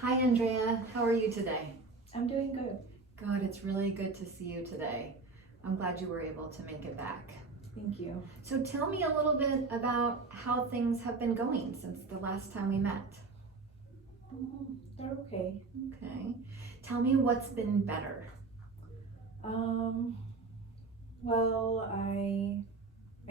Hi, Andrea. How are you today? I'm doing good. Good. It's really good to see you today. I'm glad you were able to make it back. Thank you. So, tell me a little bit about how things have been going since the last time we met. They're okay. Okay. Tell me what's been better. Um, I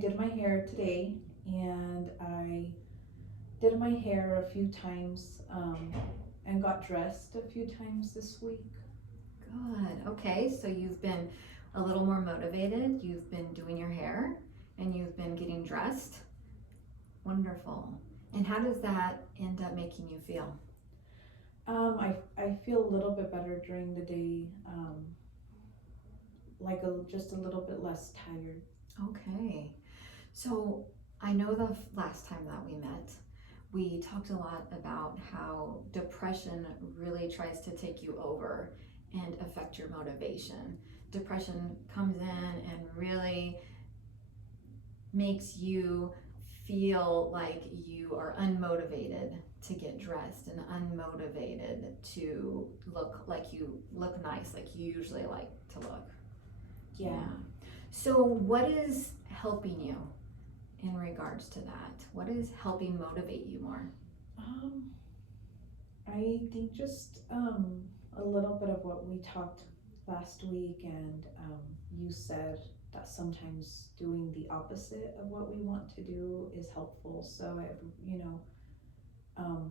did my hair today, and I did my hair a few times, and got dressed a few times this week. Good. Okay. So, you've been a little more motivated. You've been doing your hair and you've been getting dressed. Wonderful. And how does that end up making you feel? I feel a little bit better during the day. Just a little bit less tired. Okay. So I know the last time that we met, we talked a lot about how depression really tries to take you over and affect your motivation. Depression comes in and really makes you feel like you are unmotivated to get dressed and unmotivated to look nice like you usually like to look. Yeah. So what is helping you in regards to that? What is helping motivate you more? Um, I think just a little bit of what we talked last week, and you said that sometimes doing the opposite of what we want to do is helpful. So um,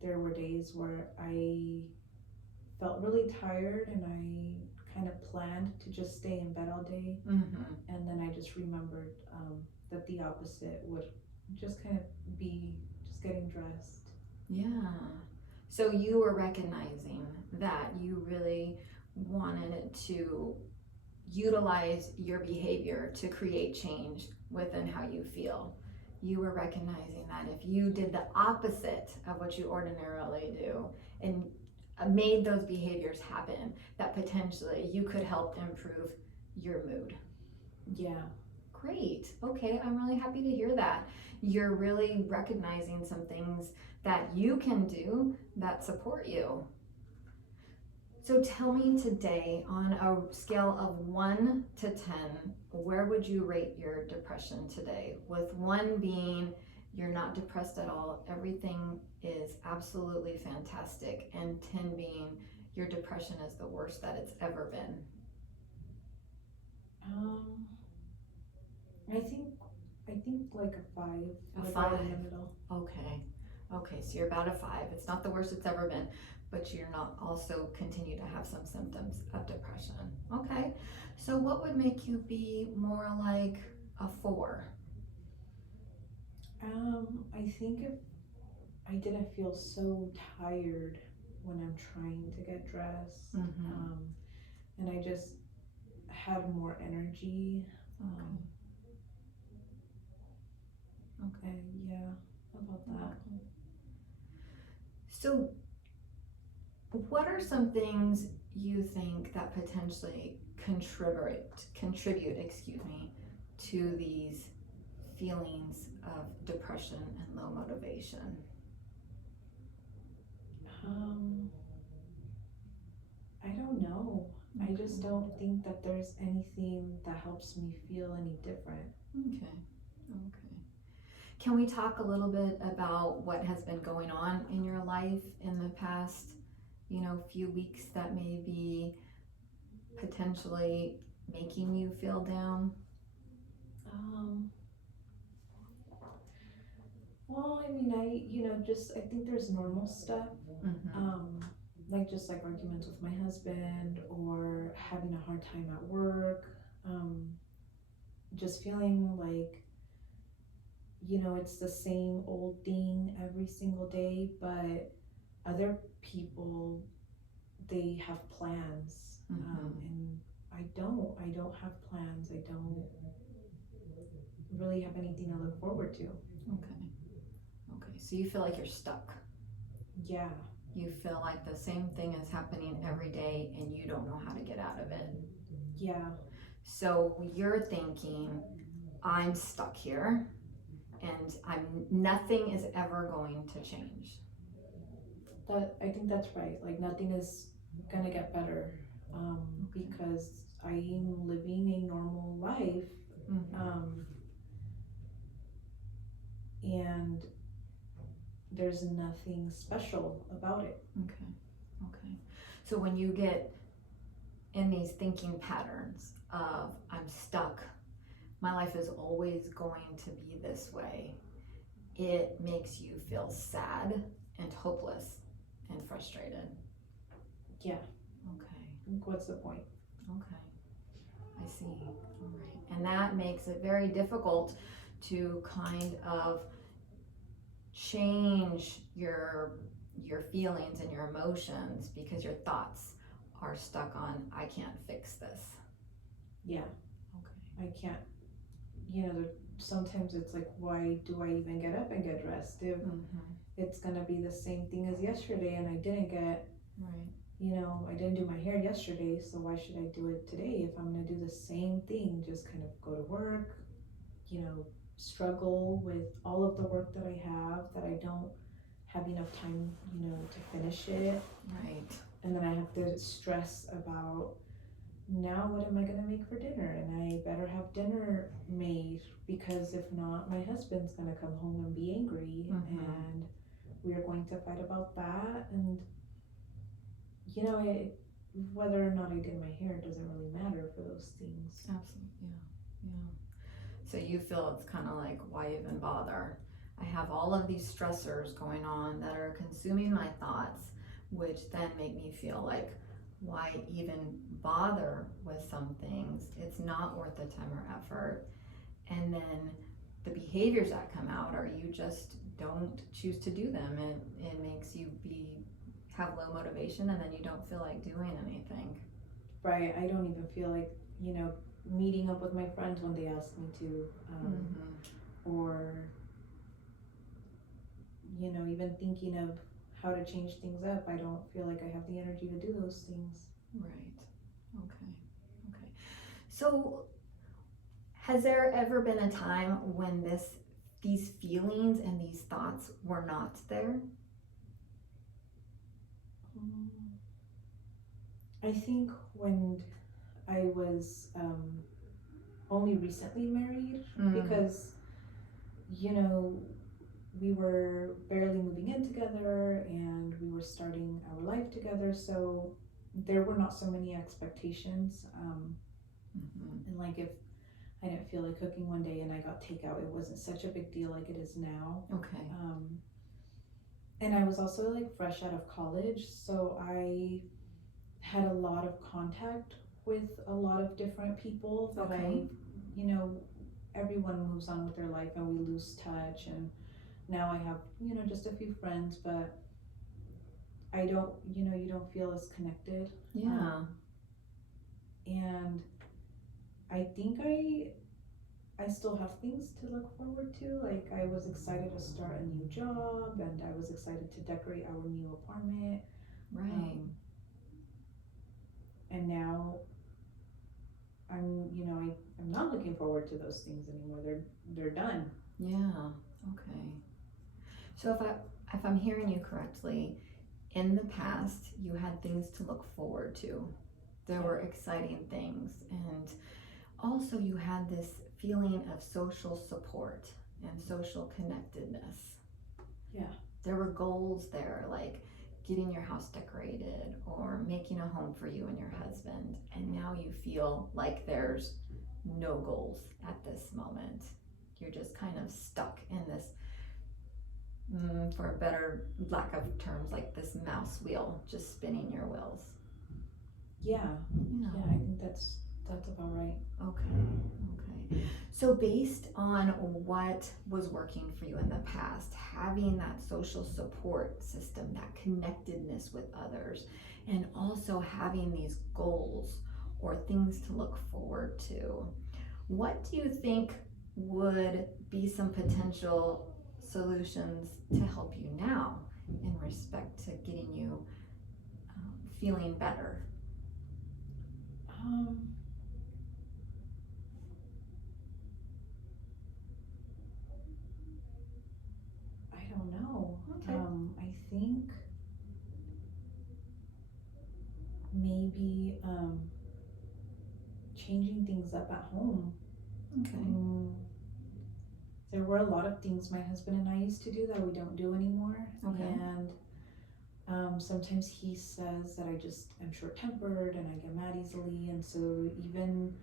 there were days where I felt really tired, and I kind of planned to just stay in bed all day, Mm-hmm. and then I just remembered that the opposite would just kind of be just getting dressed. Yeah. So you were recognizing that you really wanted it to utilize your behavior to create change within how you feel. You were recognizing that if you did the opposite of what you ordinarily do and made those behaviors happen, that potentially you could help improve your mood. Yeah. Great. Okay, I'm really happy to hear that. You're really recognizing some things that you can do that support you. So tell me today, on a scale of 1 to 10, where would you rate your depression today? With 1 being you're not depressed at all, everything is absolutely fantastic, and 10 being your depression is the worst that it's ever been. Um, I think I think like a five, A like right 5. in the middle. Okay. Okay, so you're about a 5. It's not the worst it's ever been, but you're not also continue to have some symptoms of depression. Okay. So what would make you be more like a 4? I think if I didn't feel so tired when I'm trying to get dressed, Mm-hmm. and I just had more energy. Okay. Okay. And yeah, about that. Okay. So what are some things you think that potentially contribute, excuse me, to these feelings of depression and low motivation? Um, I don't know. I just don't think that there's anything that helps me feel any different. Okay. Okay. Can we talk a little bit about what has been going on in your life in the past, few weeks that may be potentially making you feel down? Um, well, I think there's normal stuff. Mm-hmm. Like just like arguments with my husband, or having a hard time at work. Um, just feeling like, it's the same old thing every single day, but other people, they have plans. Mm-hmm. And I don't have plans. I don't really have anything to look forward to. Okay. Okay. So you feel like you're stuck. Yeah. You feel like the same thing is happening every day and you don't know how to get out of it. Yeah. So you're thinking, I'm stuck here and nothing is ever going to change. I think that's right. Like nothing is gonna get better, Okay. because I'm living a normal life, Mhm. and there's nothing special about it. Okay. Okay. So when you get in these thinking patterns of I'm stuck, my life is always going to be this way, it makes you feel sad and hopeless and frustrated. Yeah. Okay. What's the point? Okay. I see. All right. And that makes it very difficult to kind of change your feelings and your emotions because your thoughts are stuck on I can't fix this. Yeah. Okay. I can't. Sometimes it's like, why do I even get up and get dressed if it's gonna be the same thing as yesterday, and I didn't get, Right. I didn't do my hair yesterday, so why should I do it today if I'm gonna do the same thing? Just kind of go to work, struggle with all of the work that I have, that I don't have enough time, to finish it. Right. And then I have to stress about, now what am I gonna make for dinner? And I better have dinner made, because if not, my husband's gonna come home and be angry, and we are going to fight about that. And whether or not I did my hair doesn't really matter for those things. Absolutely. Yeah. Yeah. So you feel it's kind of like, why even bother? I have all of these stressors going on that are consuming my thoughts, which then make me feel like, why even bother with some things? It's not worth the time or effort. And then the behaviors that come out are you just don't choose to do them, and it makes you have low motivation, and then you don't feel like doing anything. Right. I don't even feel like, meeting up with my friends when they ask me to, or, even thinking of how to change things up. I don't feel like I have the energy to do those things. Right. Okay. Okay. So has there ever been a time when these feelings and these thoughts were not there? I think when I was, only recently married, because, we were barely moving in together and we were starting our life together, so there were not so many expectations. And like, if I didn't feel like cooking one day and I got takeout, it wasn't such a big deal like it is now. Okay. And I was also like fresh out of college, so I had a lot of contact with a lot of different people that Okay. everyone moves on with their life and we lose touch. And now I have, just a few friends, but I don't, you don't feel as connected. Yeah. And I think I still have things to look forward to. Like, I was excited to start a new job, and I was excited to decorate our new apartment. Right. And now I'm not looking forward to those things anymore. They're done. Yeah. Okay. So if I'm hearing you correctly, in the past you had things to look forward to. There were exciting things, and also you had this feeling of social support and social connectedness. Yeah. There were goals there, like getting your house decorated or making a home for you and your husband, and now you feel like there's no goals at this moment. You're just kind of stuck in this, for a better lack of terms, like this mouse wheel, just spinning your wheels. Yeah. Yeah, I think that's about right. Okay. So based on what was working for you in the past, having that social support system, that connectedness with others, and also having these goals or things to look forward to, what do you think would be some potential solutions to help you now in respect to getting you feeling better? I don't know. Okay. I think maybe changing things up at home. Okay. There were a lot of things my husband and I used to do that we don't do anymore. Okay. And sometimes he says that I'm short-tempered and I get mad easily, and so even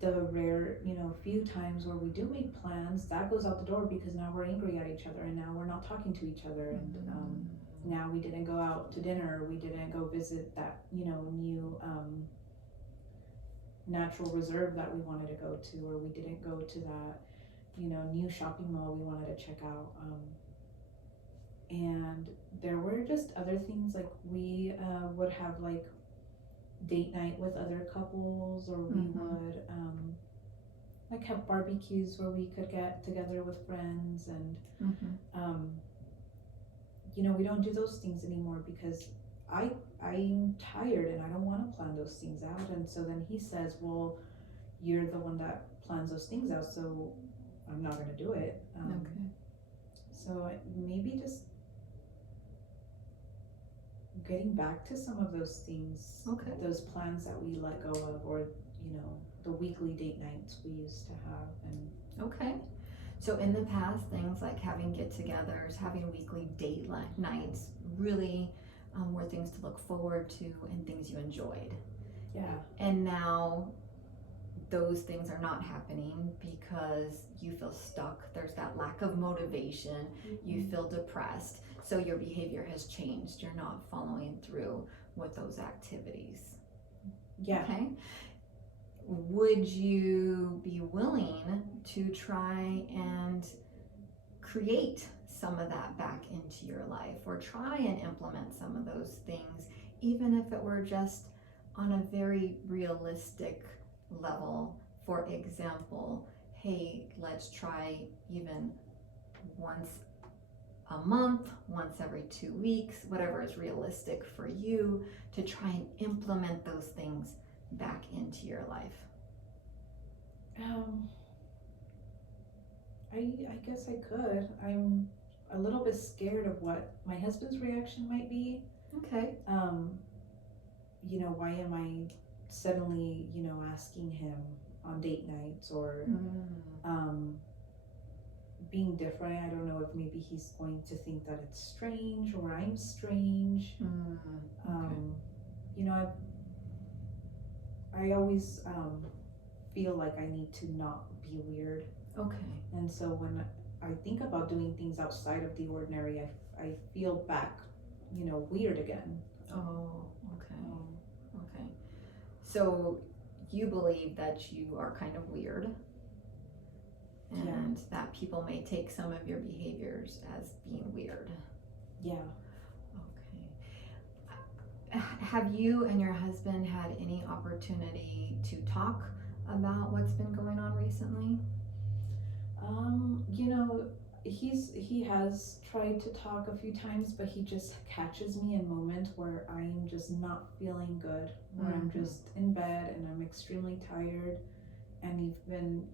the rare, few times where we do make plans, that goes out the door because now we're angry at each other and now we're not talking to each other, and now we didn't go out to dinner, we didn't go visit that, new natural reserve that we wanted to go to, or we didn't go to that, new shopping mall we wanted to check out. And there were just other things, like we would have like date night with other couples, or we would like have barbecues where we could get together with friends, and we don't do those things anymore because I'm tired and I don't want to plan those things out. And so then he says, well, you're the one that plans those things out, so I'm not going to do it. Okay. So maybe just getting back to some of those things, Okay. those plans that we let go of, or the weekly date nights we used to have. And Okay. So in the past, things like having get-togethers, having weekly date nights, really were things to look forward to and things you enjoyed. yeah, And now those things are not happening because you feel stuck. There's that lack of motivation. You feel depressed. So your behavior has changed. You're not following through with those activities. yeah, Okay. Would you be willing to try and create some of that back into your life, or try and implement some of those things, even if it were just on a very realistic level? For example, hey, let's try even once a month, once every 2 weeks, whatever is realistic for you, to try and implement those things back into your life. I guess I could. I'm a little bit scared of what my husband's reaction might be. Okay. Why am I suddenly, asking him on date nights, or being different? I don't know if maybe he's going to think that it's strange, or I'm strange. I always feel like I need to not be weird. Okay. And so when I think about doing things outside of the ordinary, I feel back, weird again. Oh, okay. Okay. So you believe that you are kind of weird, and that people may take some of your behaviors as being weird. Yeah. Okay. Have you and your husband had any opportunity to talk about what's been going on recently? He has tried to talk a few times, but he just catches me in moments where I'm just not feeling good, where I'm just in bed and I'm extremely tired, and even,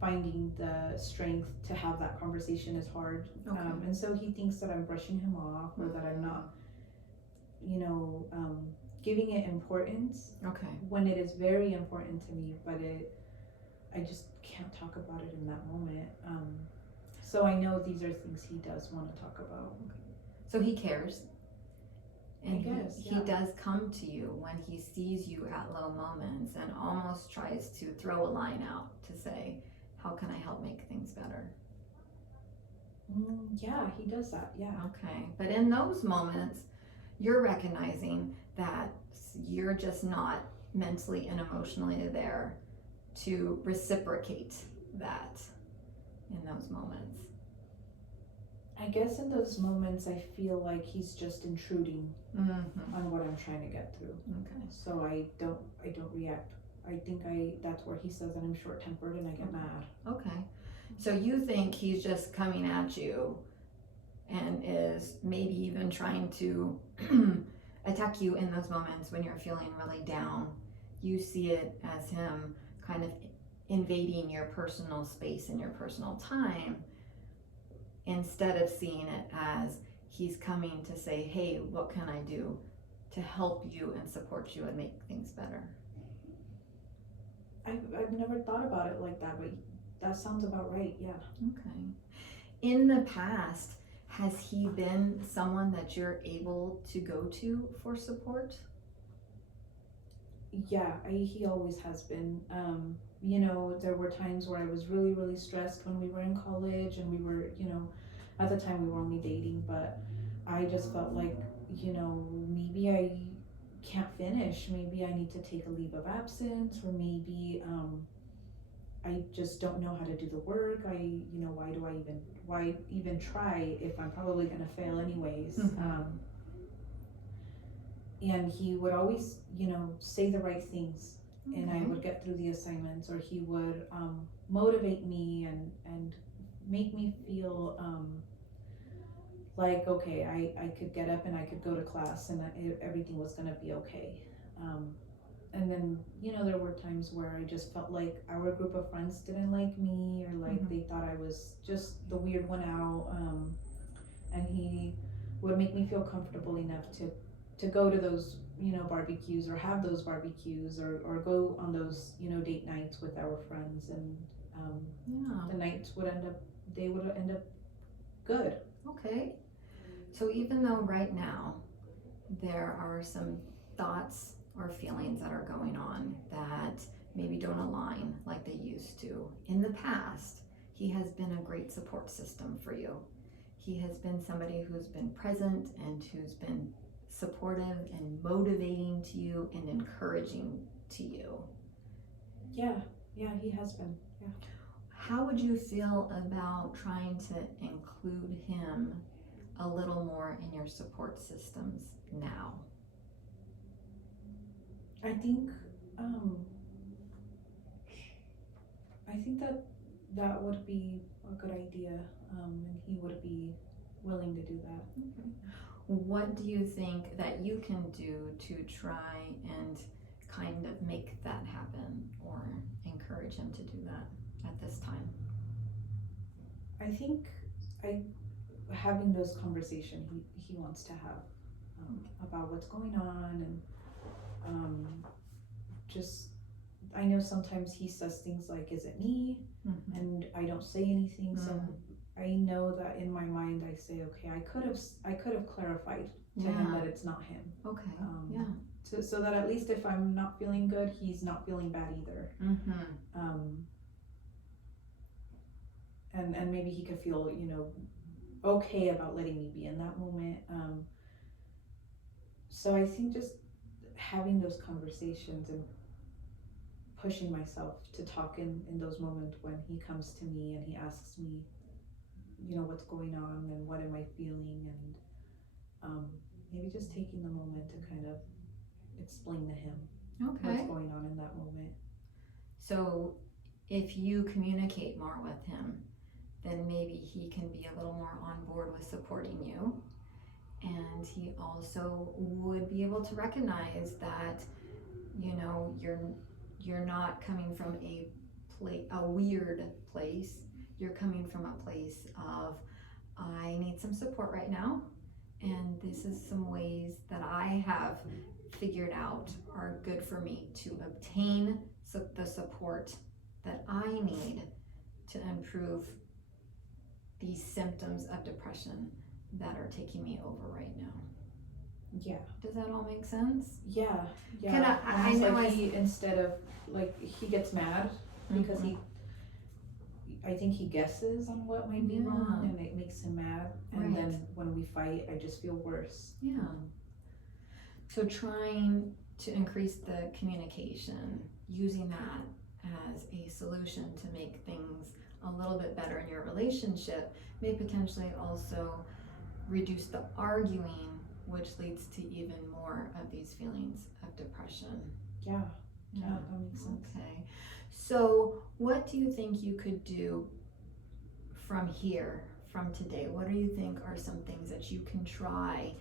finding the strength to have that conversation is hard. Okay. And so he thinks that I'm brushing him off, or that I'm not, giving it importance. Okay. When it is very important to me, but I just can't talk about it in that moment. So I know these are things he does want to talk about. So he cares. And I guess, he does come to you when he sees you at low moments, and almost tries to throw a line out to say, how can I help make things better? Yeah, he does that, yeah. Okay. But in those moments, you're recognizing that you're just not mentally and emotionally there to reciprocate that in those moments. I guess in those moments I feel like he's just intruding on what I'm trying to get through. Okay. So I don't react. I think that's where he says that I'm short-tempered and I get mad. Okay. So you think he's just coming at you and is maybe even trying to attack you in those moments when you're feeling really down. You see it as him kind of invading your personal space and your personal time, instead of seeing it as he's coming to say, hey, what can I do to help you and support you and make things better? I've never thought about it like that, but that sounds about right. Yeah. Okay. In the past, has he been someone that you're able to go to for support? Yeah, he always has been. You know, there were times where I was really, really stressed when we were in college and we were, you know, at the time we were only dating, but I just felt like, you know, maybe I can't finish. Maybe I need to take a leave of absence, or maybe I just don't know how to do the work. You know, why even try if I'm probably gonna fail anyways? And he would always, you know, say the right things, and I would get through the assignments, or he would motivate me and make me feel like, okay, I could get up and I could go to class and everything was gonna be okay. And then, you know, there were times where I just felt like our group of friends didn't like me, or like they thought I was just the weird one out. And he would make me feel comfortable enough to go to those, you know, barbecues, or have those barbecues, or go on those, you know, date nights with our friends. And the nights would end up good. Okay. So even though right now there are some thoughts or feelings that are going on that maybe don't align like they used to, in the past, he has been a great support system for you. He has been somebody who's been present and who's been supportive and motivating to you and encouraging to you. Yeah, he has been. Yeah. How would you feel about trying to include him a little more in your support systems now? I think that would be a good idea, and he would be willing to do that. Okay. What do you think that you can do to try and kind of make that happen, or encourage him to do that at this time? I think having those conversations he wants to have about what's going on, and just, I know sometimes he says things like, "Is it me?" And I don't say anything. So I know that in my mind I say, okay, I could have clarified to him that it's not him. Okay. So that at least if I'm not feeling good, he's not feeling bad either. And maybe he could feel, you know, okay about letting me be in that moment. So I think just having those conversations and pushing myself to talk in those moments when he comes to me and he asks me, you know, what's going on and what am I feeling, and maybe just taking the moment to kind of explain to him what's going on in that moment. So if you communicate more with him, then maybe he can be a little more on board with supporting you, and he also would be able to recognize that, you know, you're not coming from a weird place. You're coming from a place of, I need some support right now, and this is some ways that I have figured out are good for me to obtain the support that I need to improve these symptoms of depression that are taking me over right now. Yeah. Does that all make sense? Yeah. Can I know like he, instead of, like, he gets mad because I think he guesses on what might be wrong, and it makes him mad. And then when we fight, I just feel worse. Yeah. So trying to increase the communication, using that as a solution to make things a little bit better in your relationship, may potentially also reduce the arguing, which leads to even more of these feelings of depression. Yeah, that makes sense. Okay. So what do you think you could do from here, from today? What do you think are some things that you can try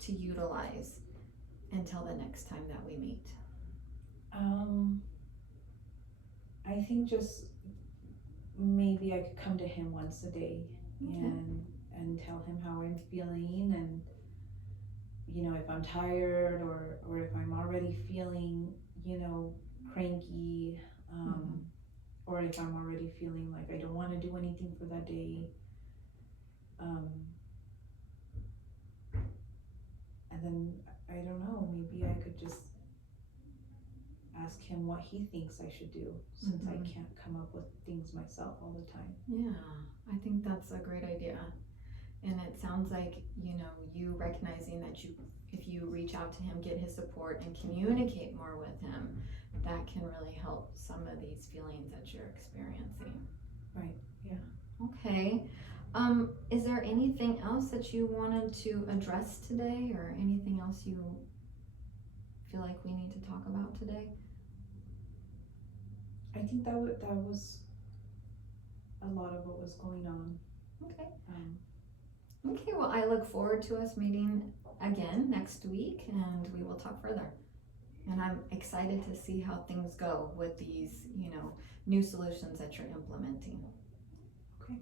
to utilize until the next time that we meet? I think just maybe I could come to him once a day and tell him how I'm feeling, and you know, if I'm tired or if I'm already feeling, you know, cranky, or if I'm already feeling like I don't want to do anything for that day. And then I don't know, maybe I could just ask him what he thinks I should do, since I can't come up with things myself all the time. Yeah, I think that's a great idea. And it sounds like, you know, you recognizing that if you reach out to him, get his support and communicate more with him, that can really help some of these feelings that you're experiencing. Right, yeah. Okay. Is there anything else that you wanted to address today, or anything else you feel like we need to talk about today? I think that was a lot of what was going on. Okay. Um, Okay, well, I look forward to us meeting again next week, and we will talk further. And I'm excited to see how things go with these, you know, new solutions that you're implementing. Okay.